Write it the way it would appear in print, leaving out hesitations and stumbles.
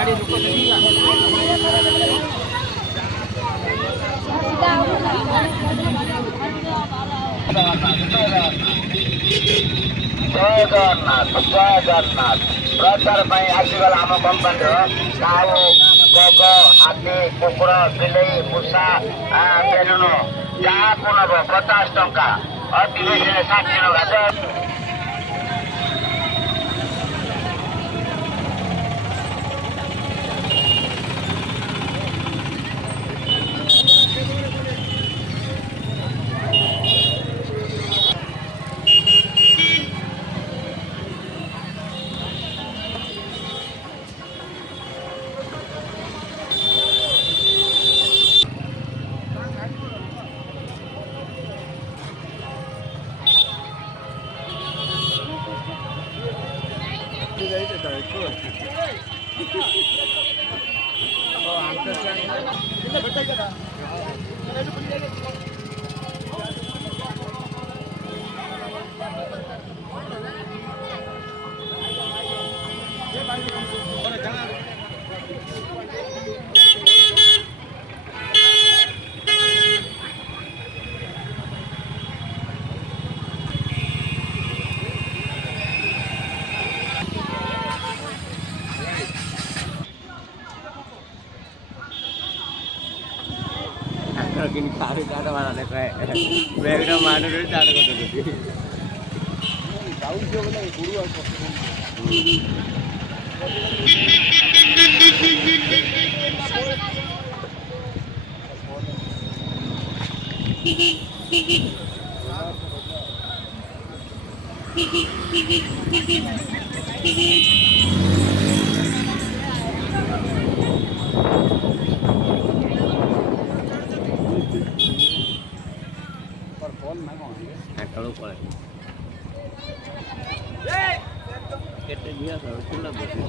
जय जगन्नाथ प्रचार ପାଇଁ ଆସିଗଲା ଆମ କମ୍ପାନୀର କାଉ ବଗ ହାତୀ କୁକୁର ବିଲେଇ ମୂଷା ବେଲୁନ ଯାହାକୁ ନେବ 50 ଟଙ୍କା ଅତି ବେଶୀରେ 60 ଟଙ୍କା। Gini kari ada mana deh kayak mereka mana dulu ada kota jadi tahu juga lagi guru aku kalau boleh kita dia harus sudah tidak